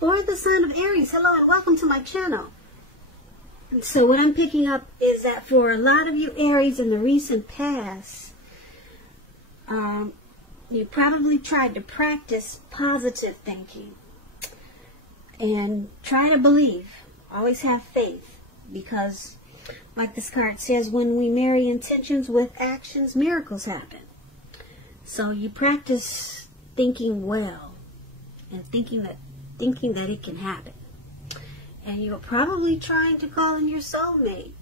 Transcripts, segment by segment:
for the sign of Aries. Hello and welcome to my channel. So what I'm picking up is that for a lot of you Aries in the recent past, you probably tried to practice positive thinking and try to believe. Always have faith, because like this card says, when we marry intentions with actions, miracles happen. So you practice thinking well and thinking that it can happen. And you're probably trying to call in your soulmate.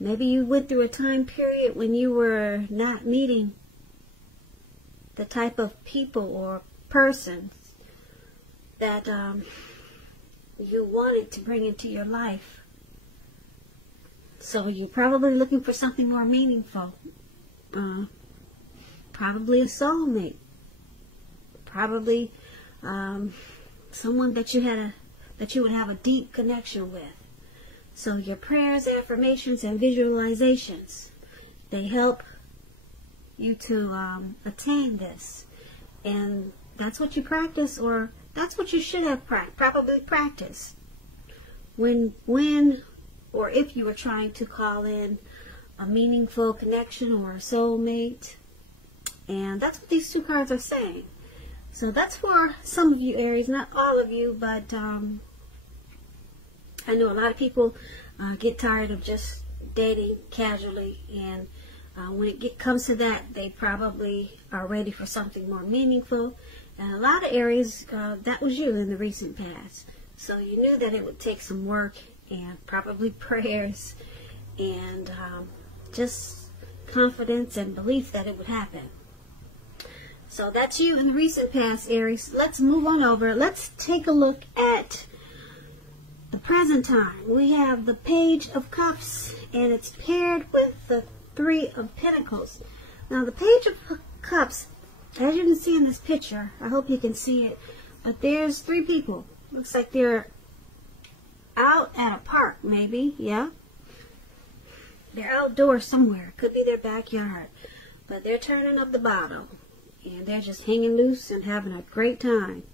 Maybe you went through a time period when you were not meeting the type of people or persons that you wanted to bring into your life. So you're probably looking for something more meaningful. Probably a soulmate. Probably someone that you would have a deep connection with. So your prayers, affirmations, and visualizations, they help you to attain this. And that's what you practice, or that's what you should have probably practiced when or if you were trying to call in a meaningful connection or a soulmate. And that's what these two cards are saying. So that's for some of you Aries, not all of you, but I know a lot of people get tired of just dating casually, and when it comes to that, they probably are ready for something more meaningful. And a lot of Aries, that was you in the recent past. So you knew that it would take some work and probably prayers and just confidence and belief that it would happen. So that's you in the recent past, Aries. Let's move on over. Let's take a look at the present time. We have the Page of Cups, and it's paired with the Three of Pentacles. Now, the Page of Cups, as you can see in this picture, I hope you can see it, but there's three people. Looks like they're out at a park, maybe, yeah? They're outdoors somewhere. Could be their backyard. But they're turning up the bottle, and they're just hanging loose and having a great time.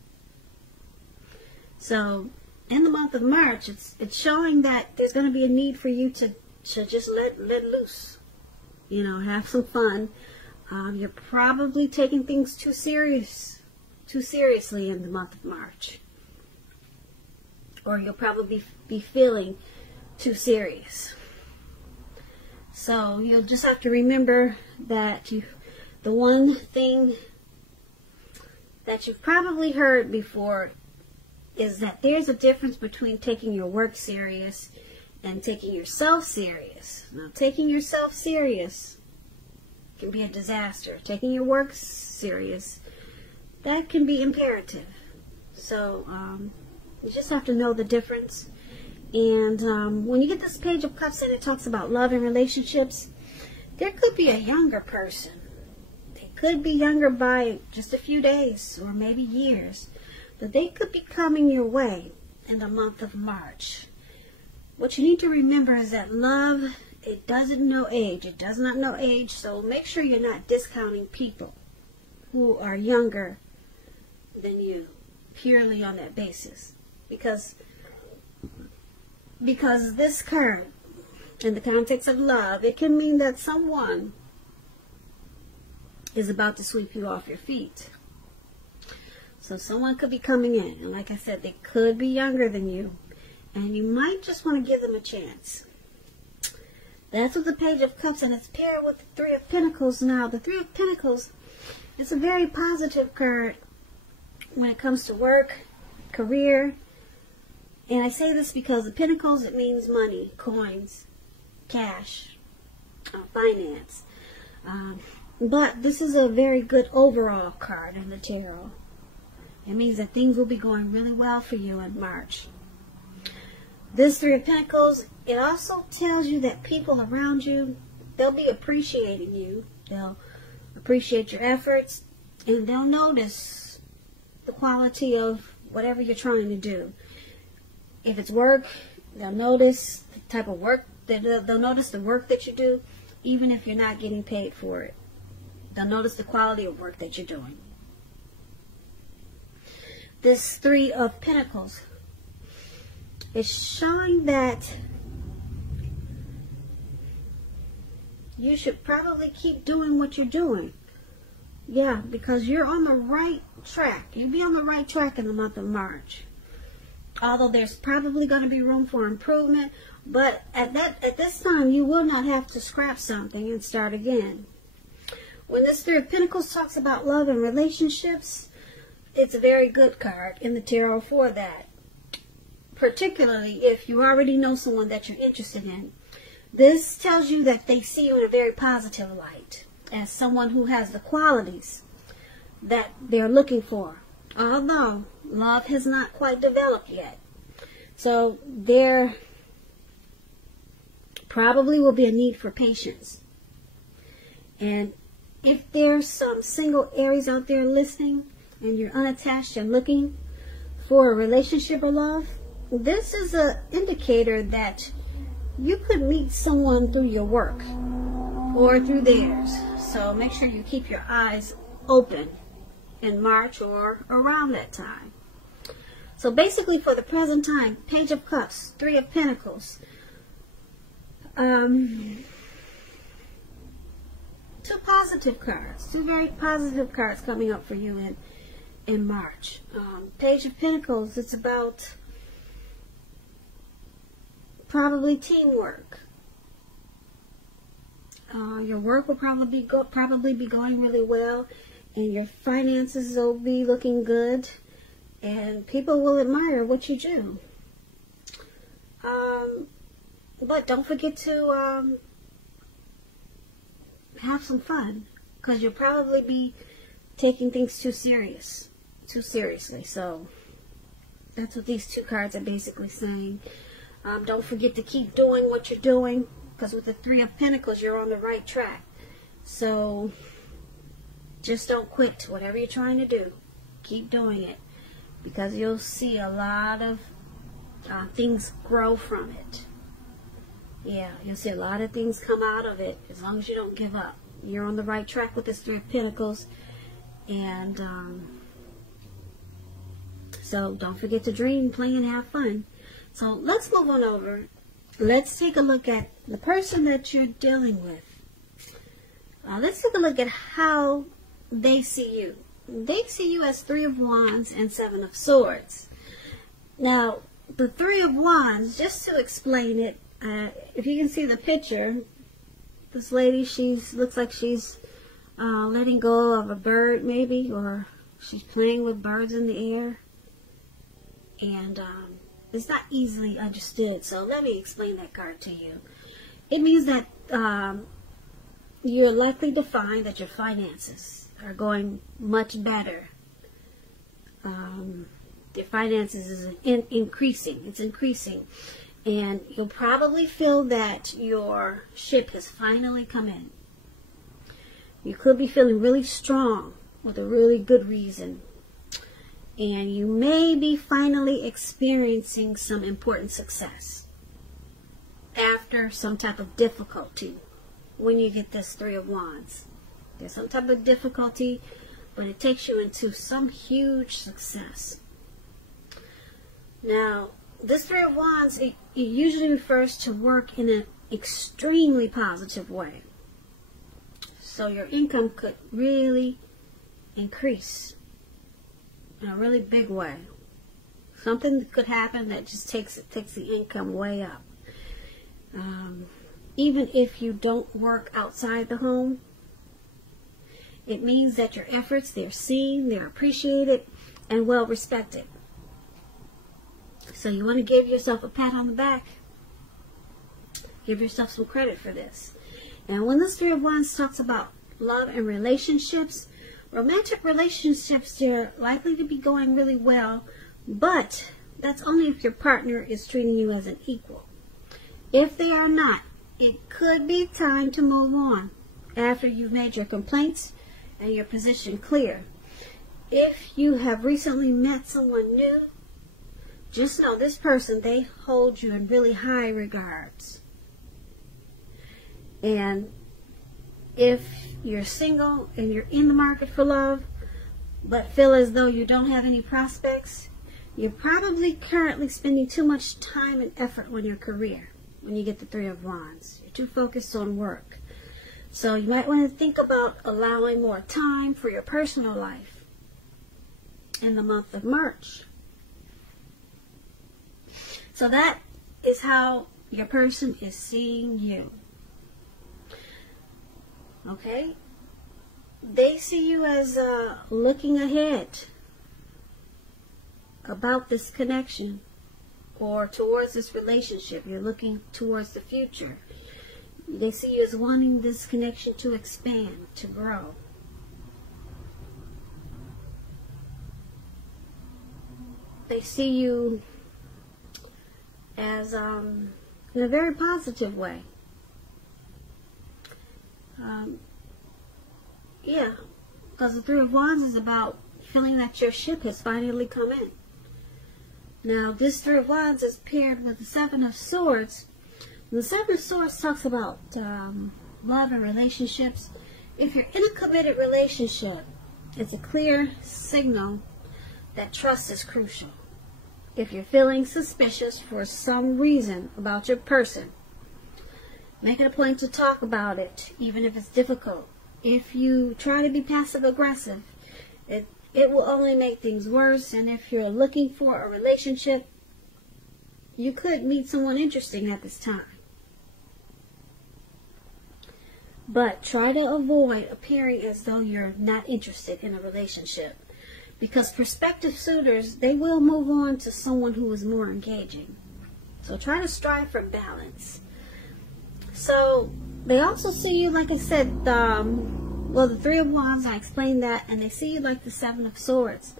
So, in the month of March, it's showing that there's going to be a need for you to just let loose. You know, have some fun. You're probably taking things too seriously in the month of March. Or you'll probably be feeling too serious. So you'll just have to remember that the one thing that you've probably heard before is that there's a difference between taking your work serious and taking yourself serious. Now, taking yourself serious can be a disaster. Taking your work serious, that can be imperative. So, you just have to know the difference. And when you get this Page of Cups and it talks about love and relationships, there could be a younger person. They could be younger by just a few days or maybe years. But they could be coming your way in the month of March. What you need to remember is that love, it doesn't know age. It does not know age. So make sure you're not discounting people who are younger than you purely on that basis. Because this card, in the context of love, it can mean that someone is about to sweep you off your feet. So someone could be coming in, and like I said, they could be younger than you, and you might just want to give them a chance. That's with the Page of Cups, and it's paired with the Three of Pentacles. Now, the Three of Pentacles is a very positive card when it comes to work, career, and I say this because the Pentacles, it means money, coins, cash, finance. But this is a very good overall card in the tarot. It means that things will be going really well for you in March. This Three of Pentacles, it also tells you that people around you, they'll be appreciating you. They'll appreciate your efforts, and they'll notice the quality of whatever you're trying to do. If it's work, they'll notice the type of work, they'll notice the work that you do, even if you're not getting paid for it. They'll notice the quality of work that you're doing. this Three of Pentacles. It's showing that you should probably keep doing what you're doing. Yeah, because you're on the right track. You'll be on the right track in the month of March. Although there's probably going to be room for improvement, but at this time you will not have to scrap something and start again. When this Three of Pentacles talks about love and relationships, it's a very good card in the tarot for that. Particularly if you already know someone that you're interested in. This tells you that they see you in a very positive light, as someone who has the qualities that they're looking for. Although love has not quite developed yet. So there probably will be a need for patience. And if there's some single Aries out there listening and you're unattached and looking for a relationship or love, this is an indicator that you could meet someone through your work or through theirs. So make sure you keep your eyes open in March or around that time. So basically for the present time, Page of Cups, Three of Pentacles, two positive cards, two very positive cards coming up for you in March. Page of Pentacles, it's about probably teamwork. Your work will probably be going really well, and your finances will be looking good, and people will admire what you do. But don't forget to have some fun, because you'll probably be taking things too seriously. So that's what these two cards are basically saying. Don't forget to keep doing what you're doing, because with the Three of Pentacles, you're on the right track. So just don't quit whatever you're trying to do. Keep doing it, because you'll see a lot of things grow from it. Yeah, you'll see a lot of things come out of it as long as you don't give up. You're on the right track with this Three of Pentacles. And so don't forget to dream, play, and have fun. So let's move on over. Let's take a look at the person that you're dealing with. Let's take a look at how they see you. They see you as Three of Wands and Seven of Swords. Now, the Three of Wands, just to explain it, if you can see the picture, this lady, looks like she's letting go of a bird maybe, or she's playing with birds in the air. And it's not easily understood, so let me explain that card to you. It means that you're likely to find that your finances are going much better. Your finances is increasing. It's increasing. And you'll probably feel that your ship has finally come in. You could be feeling really strong with a really good reason. And you may be finally experiencing some important success after some type of difficulty when you get this Three of Wands. There's some type of difficulty, but it takes you into some huge success. Now, this Three of Wands, it usually refers to work in an extremely positive way. So your income could really increase in a really big way. Something could happen that just takes the income way up. Even if you don't work outside the home, it means that your efforts, they're seen, they're appreciated, and well respected. So you want to give yourself a pat on the back. Give yourself some credit for this. And when this Three of Wands talks about love and relationships, romantic relationships, they're likely to be going really well, but that's only if your partner is treating you as an equal. If they are not, it could be time to move on after you've made your complaints and your position clear. If you have recently met someone new, just know this person, they hold you in really high regards. And if you're single and you're in the market for love, but feel as though you don't have any prospects, you're probably currently spending too much time and effort on your career when you get the Three of Wands. You're too focused on work. So you might want to think about allowing more time for your personal life in the month of March. So that is how your person is seeing you. Okay? They see you as looking ahead about this connection or towards this relationship. You're looking towards the future. They see you as wanting this connection to expand, to grow. They see you as in a very positive way. Yeah, because the Three of Wands is about feeling that your ship has finally come in. Now, this Three of Wands is paired with the Seven of Swords. The Seven of Swords talks about love and relationships. If you're in a committed relationship, it's a clear signal that trust is crucial. If you're feeling suspicious for some reason about your person, make it a point to talk about it, even if it's difficult. If you try to be passive-aggressive, it will only make things worse. And if you're looking for a relationship, you could meet someone interesting at this time. But try to avoid appearing as though you're not interested in a relationship. Because prospective suitors, they will move on to someone who is more engaging. So try to strive for balance. So they also see you, like I said, well, the Three of Wands, I explained that, and they see you like the Seven of Swords.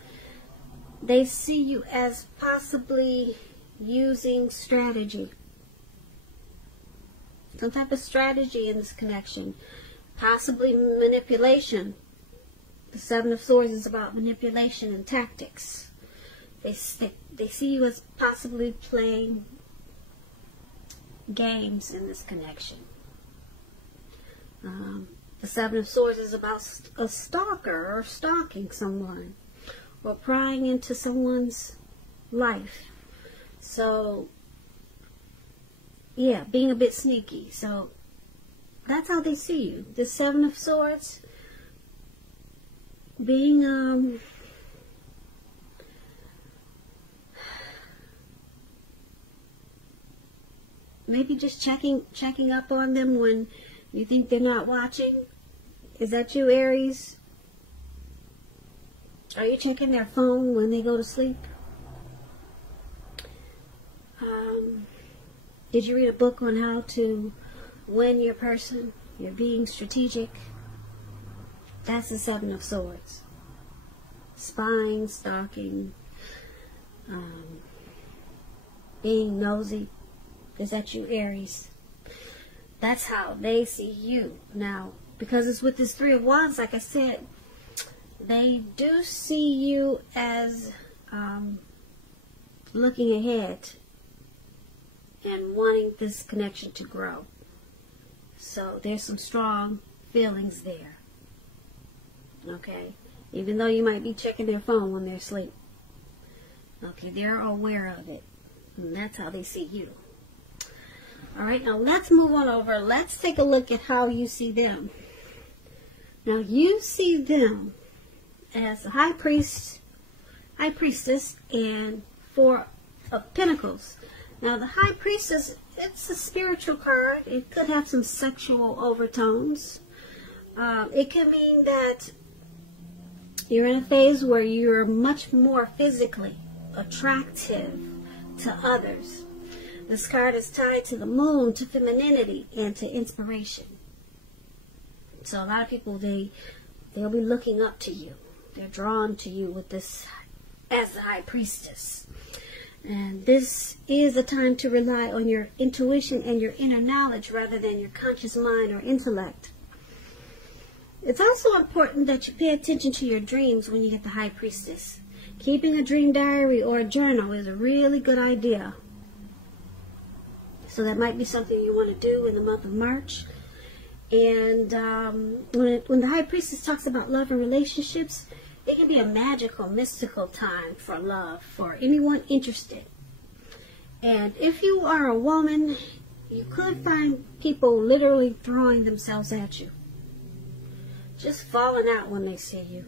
They see you as possibly using strategy. Some type of strategy in this connection. Possibly manipulation. The Seven of Swords is about manipulation and tactics. They see you as possibly playing games in this connection. The Seven of Swords is about a stalker or stalking someone or prying into someone's life. So, yeah, being a bit sneaky. So, that's how they see you. The Seven of Swords being, maybe just checking up on them when you think they're not watching. Is that you, Aries? Are you checking their phone when they go to sleep? Did you read a book on how to win your person? You're being strategic. That's the Seven of Swords. Spying, stalking, being nosy. Is that you, Aries? That's how they see you. Now, because it's with this Three of Wands, like I said, they do see you as looking ahead and wanting this connection to grow. So there's some strong feelings there. Okay? Even though you might be checking their phone when they're asleep. Okay, they're aware of it. And that's how they see you. Alright, now let's move on over. Let's take a look at how you see them. Now you see them as a high priestess, and Four of Pentacles. Now the High Priestess, it's a spiritual card. It could have some sexual overtones. It can mean that you're in a phase where you're much more physically attractive to others. This card is tied to the moon, to femininity, and to inspiration. So a lot of people, they'll be looking up to you. They're drawn to you with this as the High Priestess. And this is a time to rely on your intuition and your inner knowledge rather than your conscious mind or intellect. It's also important that you pay attention to your dreams when you get the High Priestess. Keeping a dream diary or a journal is a really good idea. So that might be something you want to do in the month of March. And when the High Priestess talks about love and relationships, it can be a magical, mystical time for love, for anyone interested. And if you are a woman, you could find people literally throwing themselves at you. Just falling out when they see you.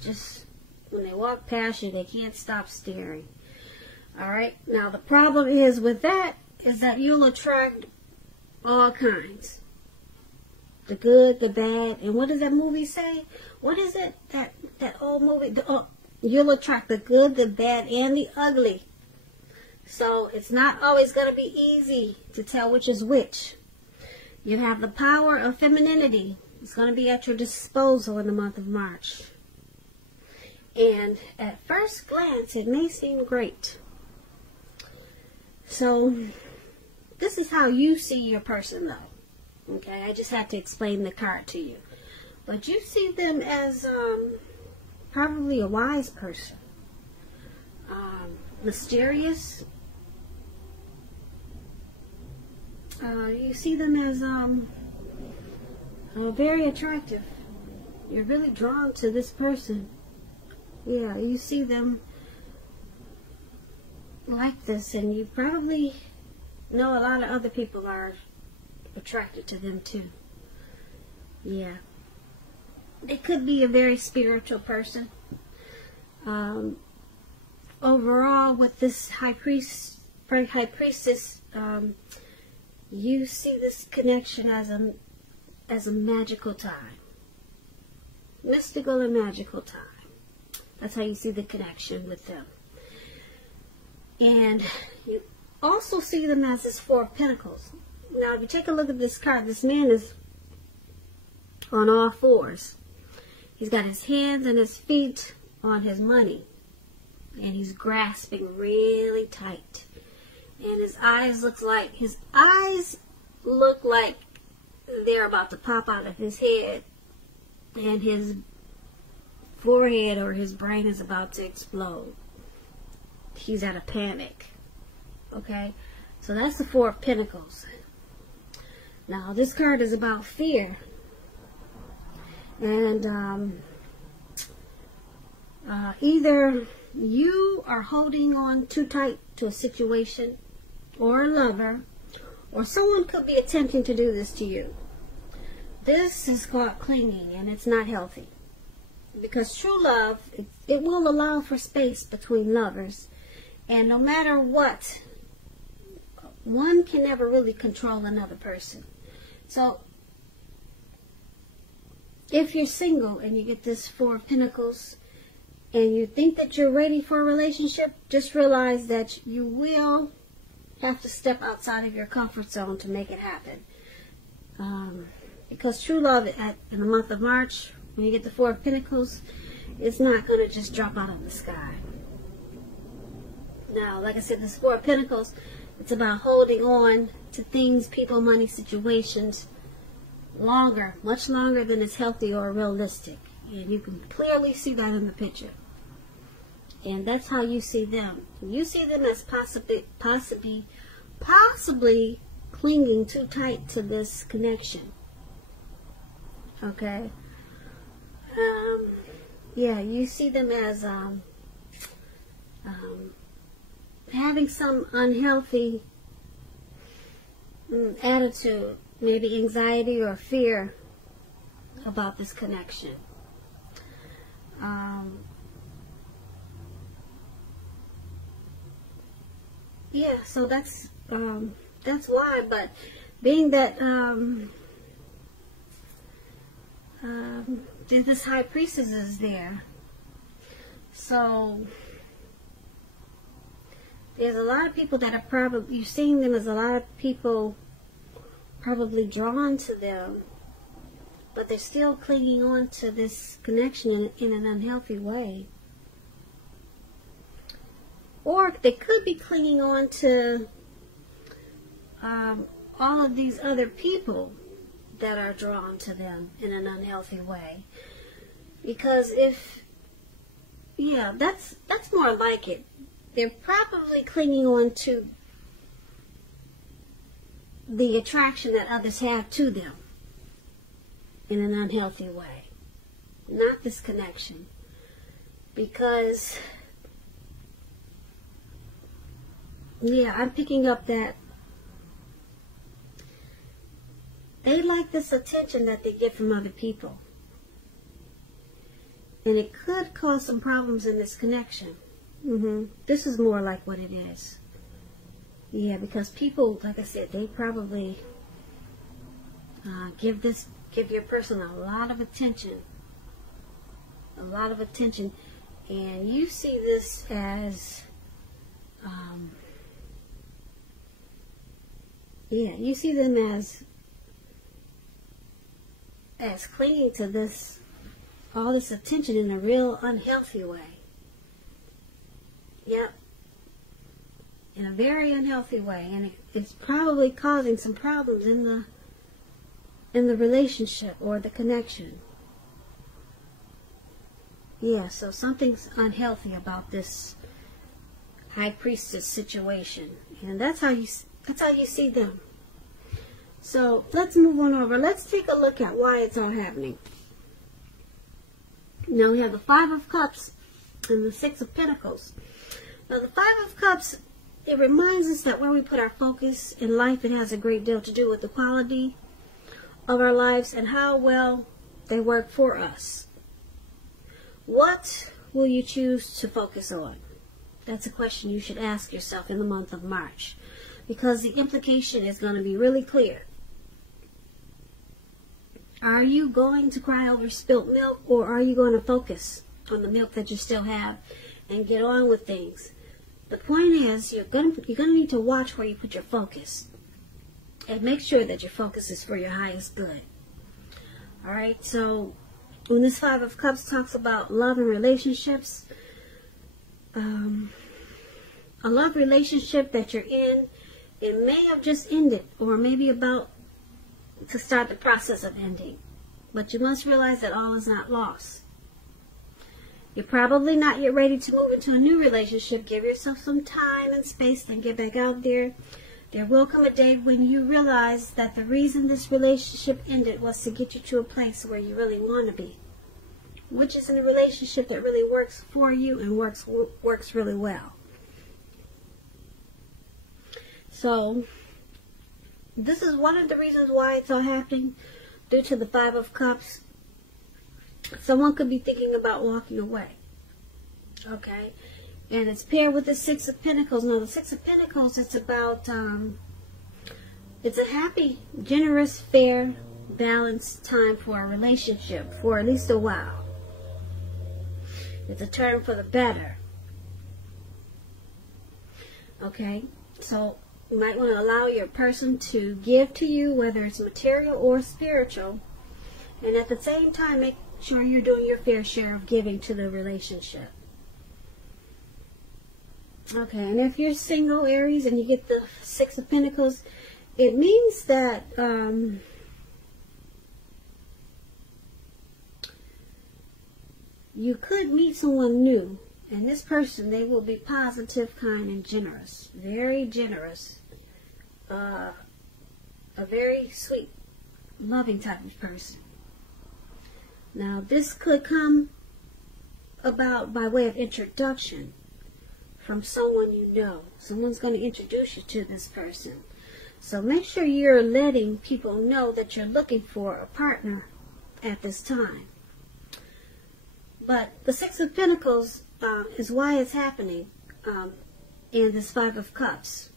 Just when they walk past you, they can't stop staring. Alright, now the problem is with that, is that you'll attract all kinds. The good, the bad, and what does that movie say? What is it, that old movie? You'll attract the good, the bad, and the ugly. So it's not always going to be easy to tell which is which. You have the power of femininity. It's going to be at your disposal in the month of March. And at first glance, it may seem great. So this is how you see your person, though. Okay, I just have to explain the card to you. But you see them as probably a wise person. Mysterious. You see them as very attractive. You're really drawn to this person. Yeah, you see them like this, and you probably know a lot of other people are attracted to them too. Yeah. They could be a very spiritual person. Overall, with this high priestess, you see this connection as a magical time. Mystical and magical time. That's how you see the connection with them. And you also see them as this Four of Pentacles. Now, if you take a look at this card, this man is on all fours. He's got his hands and his feet on his money. And he's grasping really tight. And his eyes look like they're about to pop out of his head. And his forehead or his brain is about to explode. He's at a panic. Okay? So that's the Four of Pentacles. Now, this card is about fear. And either you are holding on too tight to a situation or a lover, or someone could be attempting to do this to you. This is called clinging, and it's not healthy. Because true love, it will allow for space between lovers. And no matter what, one can never really control another person. So, if you're single and you get this Four of Pentacles and you think that you're ready for a relationship, just realize that you will have to step outside of your comfort zone to make it happen. Because true love in the month of March, when you get the Four of Pentacles, it's not going to just drop out of the sky. Now, like I said, this Four of Pentacles, it's about holding on to things, people, money, situations longer, much longer than is healthy or realistic. And you can clearly see that in the picture. And that's how you see them. You see them as possibly clinging too tight to this connection. Okay? Yeah, you see them as having some unhealthy attitude, maybe anxiety or fear about this connection. Yeah, so that's why. But being that this high priestess is there, so there's a lot of people that are probably, you're seeing them as a lot of people probably drawn to them, but they're still clinging on to this connection in an unhealthy way. Or they could be clinging on to all of these other people that are drawn to them in an unhealthy way. Because that's more like it. They're probably clinging on to the attraction that others have to them in an unhealthy way. Not this connection. Because, yeah, I'm picking up that they like this attention that they get from other people. And it could cause some problems in this connection. This is more like what it is. Yeah, because people, like I said, they probably give your person a lot of attention. A lot of attention. And you see this as, yeah, you see them as clinging to this, all this attention in a real unhealthy way. Yep. In a very unhealthy way. And it's probably causing some problems in the relationship or the connection. Yeah, so something's unhealthy about this high priestess situation. And that's how you see them. So let's move on over. Let's take a look at why it's all happening. Now we have the Five of Cups and the Six of Pentacles. Now the Five of Cups, it reminds us that where we put our focus in life, it has a great deal to do with the quality of our lives and how well they work for us. What will you choose to focus on? That's a question you should ask yourself in the month of March, because the implication is going to be really clear. Are you going to cry over spilt milk, or are you going to focus on the milk that you still have and get on with things? The point is, you're going to need to watch where you put your focus and make sure that your focus is for your highest good. All right, so when this Five of Cups talks about love and relationships, a love relationship that you're in, it may have just ended or maybe about to start the process of ending. But you must realize that all is not lost. You're probably not yet ready to move into a new relationship. Give yourself some time and space, then get back out there. There will come a day when you realize that the reason this relationship ended was to get you to a place where you really want to be, which is in a relationship that really works for you and works really well. So this is one of the reasons why it's all happening, due to the Five of Cups. Someone could be thinking about walking away. Okay? And it's paired with the Six of Pentacles. Now, the Six of Pentacles, it's about, it's a happy, generous, fair, balanced time for a relationship for at least a while. It's a turn for the better. Okay? So you might want to allow your person to give to you, whether it's material or spiritual. And at the same time, make sure you're doing your fair share of giving to the relationship. Okay, and if you're single, Aries, and you get the Six of Pentacles, it means that you could meet someone new. And this person, they will be positive, kind, and generous. Very generous. A very sweet, loving type of person. Now, this could come about by way of introduction from someone you know. Someone's going to introduce you to this person. So make sure you're letting people know that you're looking for a partner at this time. But the Six of Pentacles is why it's happening in this Five of Cups.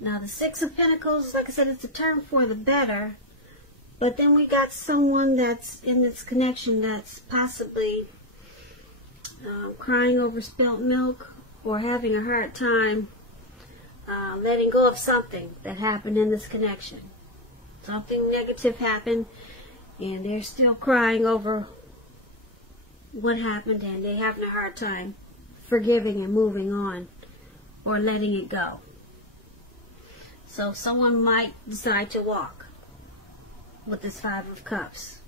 Now, the Six of Pentacles, like I said, it's a term for the better. But then we got someone that's in this connection that's possibly crying over spilt milk or having a hard time letting go of something that happened in this connection. Something negative happened, and they're still crying over what happened, and they're having a hard time forgiving and moving on or letting it go. So someone might decide to walk with this Five of Cups.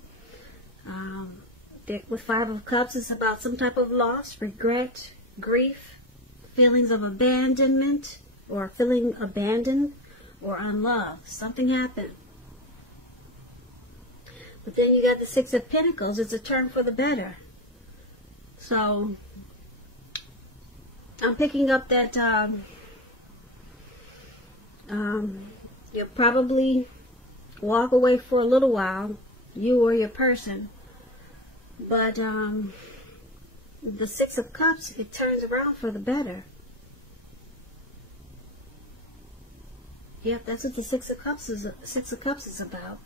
With Five of Cups, it's about some type of loss, regret, grief, feelings of abandonment, or feeling abandoned or unloved. Something happened. But then you got the Six of Pentacles. It's a turn for the better. So I'm picking up that you'll probably walk away for a little while, you or your person. But the Six of Cups, it turns around for the better. Yep, that's what the Six of Cups is about.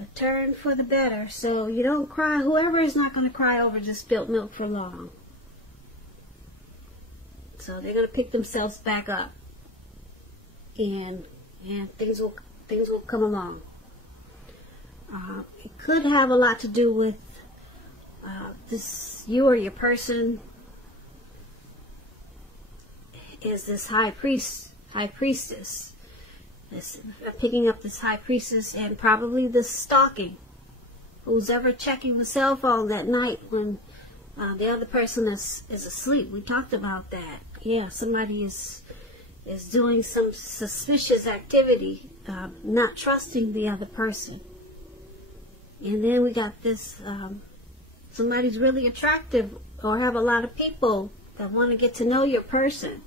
A turn for the better. So you don't cry. Whoever is not going to cry over just spilt milk for long. So they're going to pick themselves back up, and things will come along. It could have a lot to do with you or your person is this high priestess. Picking up this high priestess, and probably this stalking. Who's ever checking the cell phone that night when the other person is asleep. We talked about that. Yeah, somebody is doing some suspicious activity, not trusting the other person. And then we got this, somebody's really attractive or have a lot of people that want to get to know your person.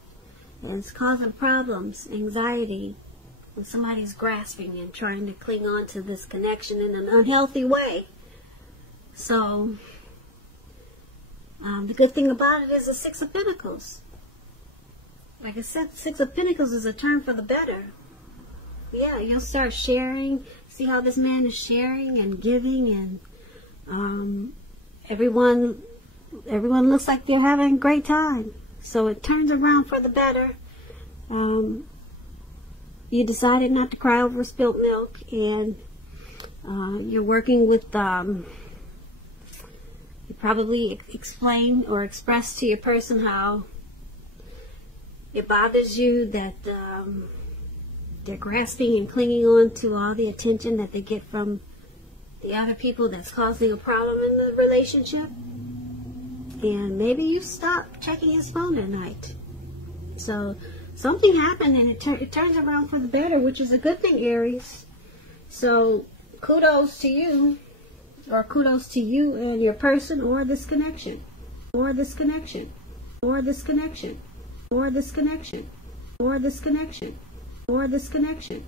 And it's causing problems, anxiety, when somebody's grasping and trying to cling on to this connection in an unhealthy way. So, the good thing about it is the Six of Pentacles. Like I said, Six of Pentacles is a turn for the better. Yeah, you'll start sharing. See how this man is sharing and giving, and everyone looks like they're having a great time. So it turns around for the better. You decided not to cry over spilt milk, and you're working with, you probably explain or express to your person how it bothers you that they're grasping and clinging on to all the attention that they get from the other people that's causing a problem in the relationship. And maybe you stop checking his phone at night. So something happened, and it turns around for the better, which is a good thing, Aries. So kudos to you, or kudos to you and your person, or this connection, or this connection, or this connection, or this connection, or this connection, or this connection.